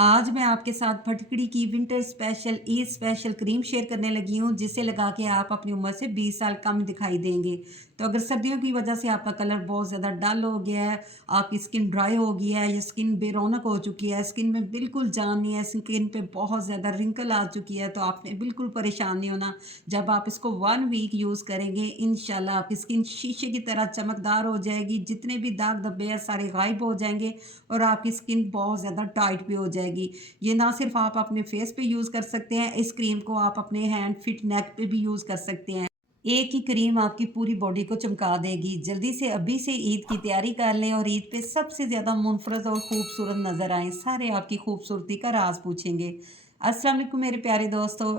आज मैं आपके साथ फटकड़ी की winter special Eid special cream share करने लगी हूँ जिसे लगा के आप अपनी उम्र से 20 साल कम दिखाई देंगे। तो अगर सर्दियों की वजह से आपका कलर बहुत ज़्यादा डल हो गया है, आपकी स्किन ड्राई हो गई है या स्किन बेरौनक हो चुकी है, स्किन में बिल्कुल जान नहीं है, स्किन पे बहुत ज़्यादा रिंकल आ चुकी है, तो आपने बिल्कुल परेशान नहीं होना। जब आप इसको 1 वीक यूज़ करेंगे इंशाल्लाह आपकी स्किन शीशे की तरह चमकदार हो जाएगी, जितने भी दाग धब्बे हैं सारे गायब हो जाएंगे और आपकी स्किन बहुत ज़्यादा टाइट भी हो जाएगी। ये ना सिर्फ आप अपने फेस पे यूज़ कर सकते हैं, इस क्रीम को आप अपने हैंड फिट नेक पे भी यूज़ कर सकते हैं। एक ही क्रीम आपकी पूरी बॉडी को चमका देगी। जल्दी से अभी से ईद की तैयारी कर लें और ईद पे सबसे ज़्यादा मुनफ़रद और खूबसूरत नज़र आएँ। सारे आपकी खूबसूरती का राज़ पूछेंगे। अस्सलाम वालेकुम मेरे प्यारे दोस्तों।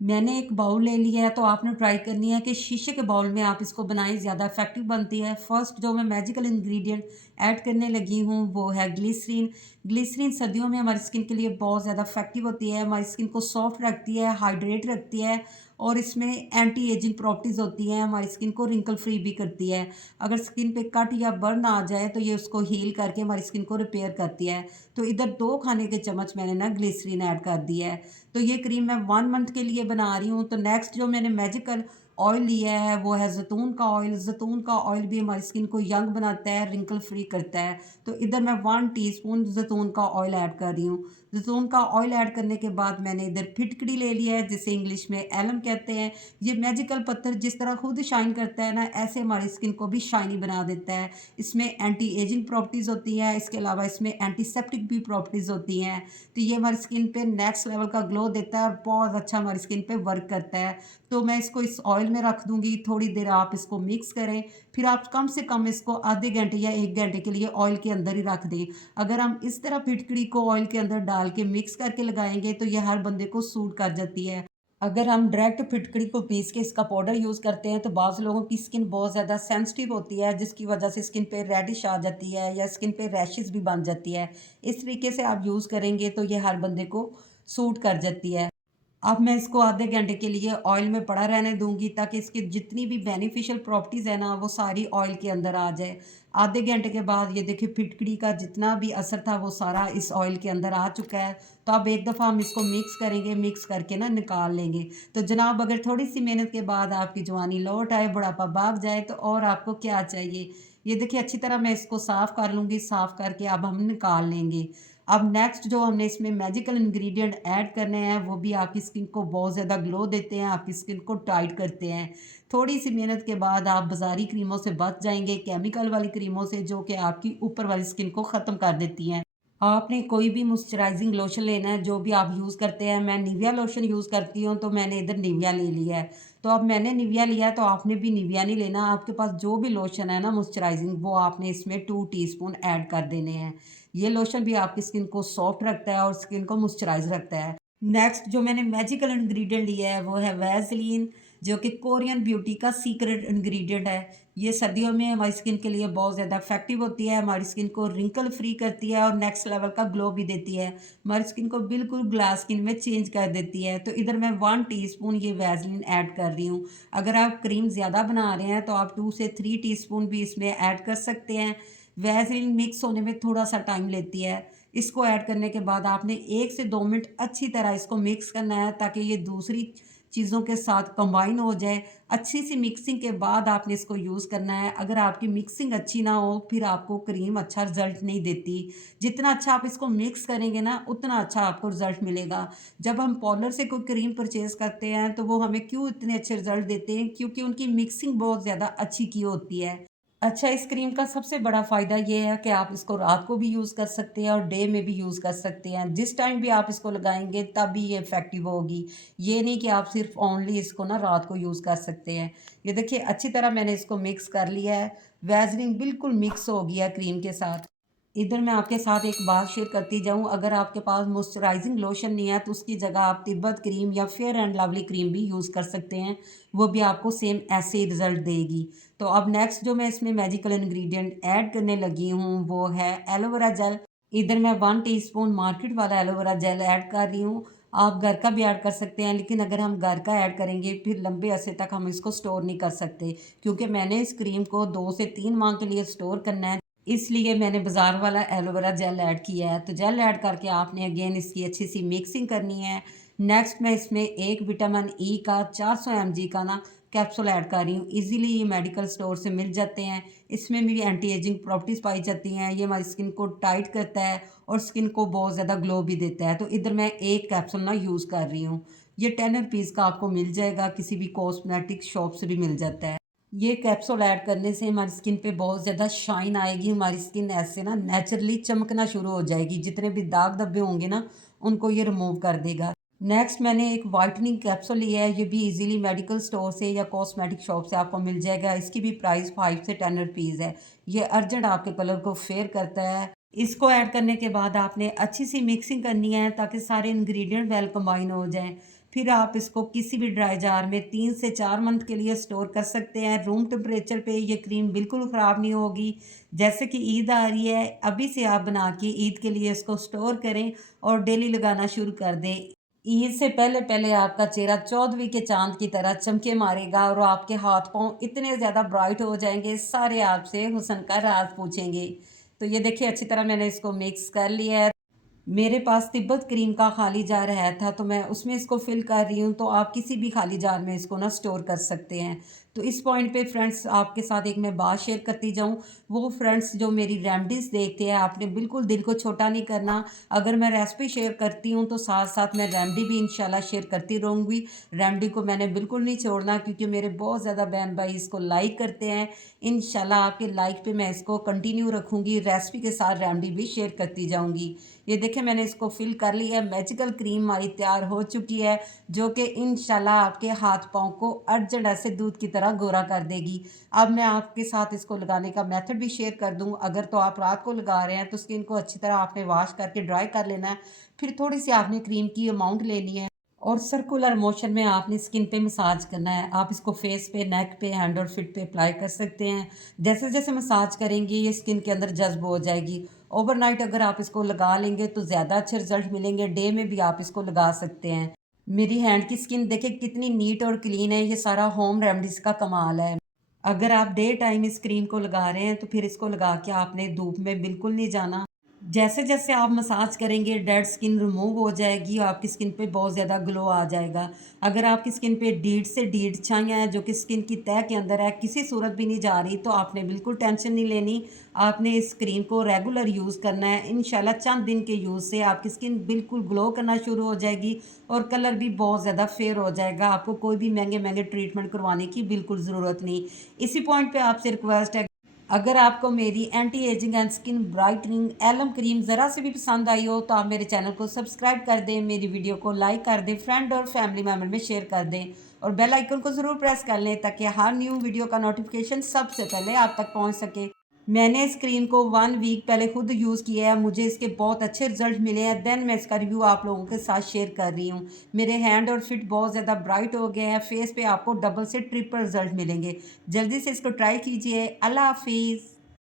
मैंने एक बाउल ले लिया है, तो आपने ट्राई करनी है कि शीशे के बाउल में आप इसको बनाएं, ज़्यादा इफेक्टिव बनती है। फर्स्ट जो मैं मैजिकल इंग्रेडिएंट ऐड करने लगी हूँ वो है ग्लिसरीन। ग्लिसरीन सर्दियों में हमारी स्किन के लिए बहुत ज़्यादा इफेक्टिव होती है, हमारी स्किन को सॉफ्ट रखती है, हाइड्रेट रखती है और इसमें एंटी एजिंग प्रॉपर्टीज़ होती हैं, हमारी स्किन को रिंकल फ्री भी करती है। अगर स्किन पे कट या बर्न आ जाए तो ये उसको हील करके हमारी स्किन को रिपेयर करती है। तो इधर 2 खाने के चम्मच मैंने ना ग्लिसरीन ऐड कर दिया है। तो ये क्रीम मैं 1 मंथ के लिए बना रही हूँ। तो नेक्स्ट जो मैंने मैजिकल ऑयल लिया है वो है ज़ैतून का ऑयल। ज़ैतून का ऑयल भी हमारी स्किन को यंग बनाता है, रिंकल फ्री करता है। तो इधर मैं 1 टीस्पून ज़ैतून का ऑयल ऐड कर रही हूँ। ज़ैतून का ऑयल ऐड करने के बाद मैंने इधर फिटकड़ी ले लिया है, जिसे इंग्लिश में एलम कहते हैं। ये मैजिकल पत्थर जिस तरह खुद शाइन करता है ना, ऐसे हमारी स्किन को भी शाइनी बना देता है। इसमें एंटी एजिंग प्रॉपर्टीज़ होती हैं, इसके अलावा इसमें एंटीसेप्टिक भी प्रॉपर्टीज़ होती हैं। तो ये हमारी स्किन पे नेक्स्ट लेवल का ग्लो देता है और बहुत अच्छा हमारी स्किन पे वर्क करता है। तो मैं इसको इस ऑयल में रख दूँगी, थोड़ी देर आप इसको मिक्स करें, फिर आप कम से कम इसको आधे घंटे या 1 घंटे के लिए ऑयल के अंदर ही रख दें। अगर हम इस तरह फिटकड़ी को ऑयल के अंदर डाल के मिक्स करके लगाएँगे तो ये हर बंदे को सूट कर जाती है। अगर हम डायरेक्ट फिटकड़ी को पीस के इसका पाउडर यूज़ करते हैं तो बाज़ लोगों की स्किन बहुत ज़्यादा सेंसिटिव होती है, जिसकी वजह से स्किन पे रेडिश आ जाती है या स्किन पे रैशेज़ भी बन जाती है। इस तरीके से आप यूज़ करेंगे तो ये हर बंदे को सूट कर जाती है। अब मैं इसको आधे घंटे के लिए ऑयल में पड़ा रहने दूँगी, ताकि इसकी जितनी भी बेनिफिशियल प्रॉपर्टीज़ है ना वो सारी ऑयल के अंदर आ जाए। आधे घंटे के बाद ये देखिए फिटकड़ी का जितना भी असर था वो सारा इस ऑयल के अंदर आ चुका है। तो अब एक दफ़ा हम इसको मिक्स करेंगे, मिक्स करके ना निकाल लेंगे। तो जनाब अगर थोड़ी-सी मेहनत के बाद आपकी जवानी लौट आए, बुढ़ापा भाग जाए तो और आपको क्या चाहिए? ये देखिए अच्छी तरह मैं इसको साफ़ कर लूँगी, साफ़ करके अब हम निकाल लेंगे। अब नेक्स्ट जो हमने इसमें मैजिकल इंग्रेडिएंट ऐड करने हैं वो भी आपकी स्किन को बहुत ज़्यादा ग्लो देते हैं, आपकी स्किन को टाइट करते हैं। थोड़ी-सी मेहनत के बाद आप बाज़ारी क्रीमों से बच जाएँगे, केमिकल वाली क्रीमों से जो कि आपकी ऊपर वाली स्किन को ख़त्म कर देती हैं। आपने कोई भी मॉइस्चराइजिंग लोशन लेना है, जो भी आप यूज़ करते हैं, मैं निविया लोशन यूज़ करती हूँ, तो मैंने इधर निविया ले लिया है। तो अब मैंने निविया लिया है, तो आपने भी निविया नहीं लेना। आपके पास जो भी लोशन है ना मॉइस्चराइजिंग, वो आपने इसमें 2 टीस्पून ऐड कर देने हैं। ये लोशन भी आपकी स्किन को सॉफ्ट रखता है और स्किन को मॉइस्चराइज़ रखता है। नेक्स्ट जो मैंने मैजिकल इंग्रेडिएंट लिया है वो है वैसलीन, जो कि कोरियन ब्यूटी का सीक्रेट इंग्रेडिएंट है। ये सर्दियों में हमारी स्किन के लिए बहुत ज़्यादा इफेक्टिव होती है, हमारी स्किन को रिंकल फ्री करती है और नेक्स्ट लेवल का ग्लो भी देती है। हमारी स्किन को बिल्कुल ग्लास स्किन में चेंज कर देती है। तो इधर मैं 1 टीस्पून ये वैसलीन ऐड कर रही हूँ। अगर आप क्रीम ज़्यादा बना रहे हैं तो आप 2 से 3 टीस्पून भी इसमें ऐड कर सकते हैं। वैसलीन मिक्स होने में थोड़ा-सा टाइम लेती है। इसको ऐड करने के बाद आपने 1 से 2 मिनट अच्छी तरह इसको मिक्स करना है, ताकि ये दूसरी चीज़ों के साथ कंबाइन हो जाए। अच्छी सी मिक्सिंग के बाद आपने इसको यूज़ करना है। अगर आपकी मिक्सिंग अच्छी ना हो फिर आपको क्रीम अच्छा रिज़ल्ट नहीं देती। जितना अच्छा आप इसको मिक्स करेंगे ना उतना अच्छा आपको रिज़ल्ट मिलेगा। जब हम पार्लर से कोई क्रीम परचेज़ करते हैं तो वो हमें क्यों इतने अच्छे रिज़ल्ट देते हैं? क्योंकि उनकी मिक्सिंग बहुत ज़्यादा अच्छी की होती है। अच्छा, इस क्रीम का सबसे बड़ा फ़ायदा ये है कि आप इसको रात को भी यूज़ कर सकते हैं और डे में भी यूज़ कर सकते हैं। जिस टाइम भी आप इसको लगाएँगे तब भी ये इफ़ेक्टिव होगी। ये नहीं कि आप सिर्फ़ ओनली इसको ना रात को यूज़ कर सकते हैं। ये देखिए अच्छी तरह मैंने इसको मिक्स कर लिया है। वैसलीन बिल्कुल मिक्स हो गया क्रीम के साथ। इधर मैं आपके साथ एक बात शेयर करती जाऊँ, अगर आपके पास मॉइस्चराइजिंग लोशन नहीं है तो उसकी जगह आप तिब्बत क्रीम या फेयर एंड लवली क्रीम भी यूज़ कर सकते हैं। वो भी आपको सेम ऐसे ही रिज़ल्ट देगी। तो अब नेक्स्ट जो मैं इसमें मैजिकल इंग्रेडिएंट ऐड करने लगी हूँ वो है एलोवेरा जेल। इधर मैं 1 टीस्पून मार्केट वाला एलोवेरा जेल ऐड कर रही हूँ। आप घर का भी ऐड कर सकते हैं, लेकिन अगर हम घर का ऐड करेंगे फिर लंबे अरसे तक हम इसको स्टोर नहीं कर सकते, क्योंकि मैंने इस क्रीम को 2 से 3 माह के लिए स्टोर करना है। इसलिए मैंने बाज़ार वाला एलोवेरा जेल ऐड किया है। तो जेल ऐड करके आपने अगेन इसकी अच्छी सी मिक्सिंग करनी है। नेक्स्ट मैं इसमें एक विटामिन ई का 400 mg का ना कैप्सूल ऐड कर रही हूँ। इजीली ये मेडिकल स्टोर से मिल जाते हैं। इसमें भी एंटी एजिंग प्रॉपर्टीज़ पाई जाती हैं। ये हमारी स्किन को टाइट करता है और स्किन को बहुत ज़्यादा ग्लो भी देता है। तो इधर मैं एक कैप्सूल ना यूज़ कर रही हूँ। ये 10 रुपीज़ का आपको मिल जाएगा, किसी भी कॉस्मेटिक शॉप से भी मिल जाता है। ये कैप्सूल ऐड करने से हमारी स्किन पे बहुत ज़्यादा शाइन आएगी। हमारी स्किन ऐसे ना नेचुरली चमकना शुरू हो जाएगी। जितने भी दाग धब्बे होंगे ना, उनको ये रिमूव कर देगा। नेक्स्ट मैंने एक वाइटनिंग कैप्सूल लिया है। ये भी इजीली मेडिकल स्टोर से या कॉस्मेटिक शॉप से आपको मिल जाएगा। इसकी भी प्राइस 5 से 10 रुपीज़ है। ये अर्जेंट आपके कलर को फेयर करता है। इसको ऐड करने के बाद आपने अच्छी सी मिक्सिंग करनी है ताकि सारे इंग्रेडिएंट वेल कंबाइन हो जाएं। फिर आप इसको किसी भी ड्राई जार में 3 से 4 मंथ के लिए स्टोर कर सकते हैं। रूम टेम्परेचर पे ये क्रीम बिल्कुल ख़राब नहीं होगी। जैसे कि ईद आ रही है, अभी से आप बना के ईद के लिए इसको स्टोर करें और डेली लगाना शुरू कर दें। ईद से पहले पहले आपका चेहरा 14वीं के चाँद की तरह चमके मारेगा और आपके हाथ पाँव इतने ज़्यादा ब्राइट हो जाएंगे, सारे आपसे हुस्न का राज पूछेंगे। तो ये देखिए अच्छी तरह मैंने इसको मिक्स कर लिया है। मेरे पास तिब्बत क्रीम का खाली जार है था, तो मैं उसमें इसको फिल कर रही हूँ। तो आप किसी भी खाली जार में इसको ना स्टोर कर सकते हैं। तो इस पॉइंट पे फ्रेंड्स आपके साथ एक मैं बात शेयर करती जाऊँ। वो फ्रेंड्स जो मेरी रेमेडीज़ देखते हैं, आपने बिल्कुल दिल को छोटा नहीं करना। अगर मैं रेसिपी शेयर करती हूँ तो साथ साथ मैं रेमेडी भी इंशाल्लाह शेयर करती रहूँगी। रेमेडी को मैंने बिल्कुल नहीं छोड़ना, क्योंकि मेरे बहुत ज़्यादा बहन भाई इसको लाइक करते हैं। इंशाल्लाह आपके लाइक पे मैं इसको कंटिन्यू रखूँगी, रेसिपी के साथ रेमेडी भी शेयर करती जाऊँगी। ये देखिए मैंने इसको फिल कर लिया है। मैजिकल क्रीम हमारी तैयार हो चुकी है, जो कि इंशाल्लाह आपके हाथ पाँव को अर्जेंट ऐसे दूध की तरह गोरा कर देगी। अब मैं आपके साथ इसको लगाने का मेथड भी शेयर कर दूं। अगर तो आप रात को लगा रहे हैं तो स्किन को अच्छी तरह आपने वॉश करके ड्राई कर लेना है। फिर थोड़ी सी आपने क्रीम की अमाउंट लेनी है और सर्कुलर मोशन में आपने स्किन पे मसाज करना है। आप इसको फेस पे, नेक पे, हैंड और फिट पे अप्लाई कर सकते हैं। जैसे जैसे मसाज करेंगे ये स्किन के अंदर जज्ब हो जाएगी। ओवरनाइट अगर आप इसको लगा लेंगे तो ज़्यादा अच्छे रिजल्ट मिलेंगे। डे में भी आप इसको लगा सकते हैं। मेरी हैंड की स्किन देखिए कितनी नीट और क्लीन है। ये सारा होम रेमेडीज़ का कमाल है। अगर आप डे टाइम इस क्रीम को लगा रहे हैं तो फिर इसको लगा के आपने धूप में बिल्कुल नहीं जाना। जैसे जैसे आप मसाज करेंगे डेड स्किन रिमूव हो जाएगी और आपकी स्किन पे बहुत ज़्यादा ग्लो आ जाएगा। अगर आपकी स्किन पे डीड से डीड छाइयाँ हैं जो कि स्किन की तह के अंदर है, किसी सूरत भी नहीं जा रही, तो आपने बिल्कुल टेंशन नहीं लेनी। आपने इस क्रीम को रेगुलर यूज़ करना है। इंशाल्लाह चंद दिन के यूज़ से आपकी स्किन बिल्कुल ग्लो करना शुरू हो जाएगी और कलर भी बहुत ज़्यादा फेयर हो जाएगा। आपको कोई भी महंगे महंगे ट्रीटमेंट करवाने की बिल्कुल ज़रूरत नहीं। इसी पॉइंट पे आपसे रिक्वेस्ट है, अगर आपको मेरी anti ageing and skin brightening alum cream ज़रा से भी पसंद आई हो तो आप मेरे चैनल को सब्सक्राइब कर दें, मेरी वीडियो को लाइक कर दें, फ्रेंड और फैमिली मेम्बर में शेयर कर दें और बेल आइकन को ज़रूर प्रेस कर लें ताकि हर न्यू वीडियो का नोटिफिकेशन सबसे पहले आप तक पहुंच सके। मैंने इस क्रीम को 1 वीक पहले खुद यूज़ किया है। मुझे इसके बहुत अच्छे रिजल्ट मिले हैं। देन मैं इसका रिव्यू आप लोगों के साथ शेयर कर रही हूँ। मेरे हैंड और फिट बहुत ज़्यादा ब्राइट हो गए हैं। फेस पे आपको डबल से ट्रिपल रिजल्ट मिलेंगे। जल्दी से इसको ट्राई कीजिए। अल्लाह हाफिज़।